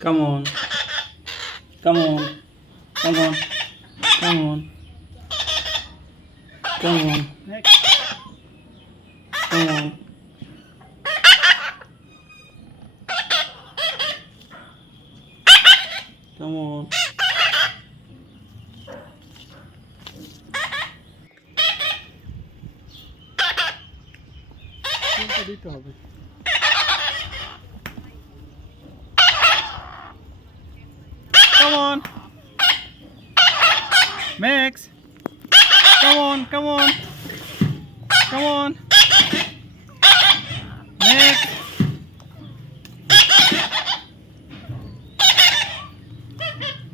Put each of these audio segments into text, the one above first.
Come on. Come on. Come on. Come on. Come on. Come on. Come on. দিতে হবে। Come on. Max. Come on, come on. Come on. Max.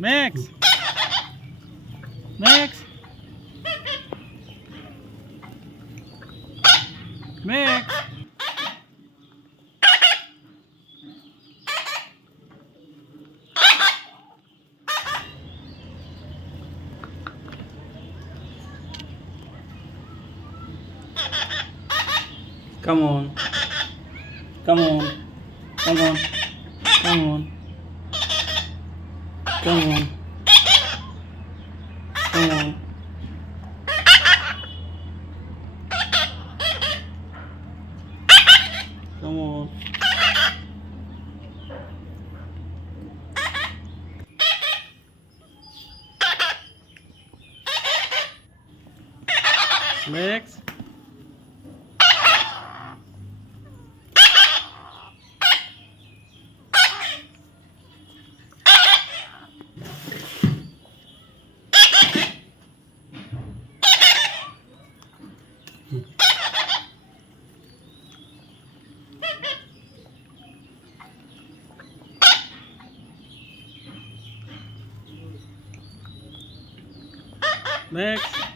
Max. Max. Max. Come on. Come on. Come on. Come on. Come on. Come on. Come on. Max. Max.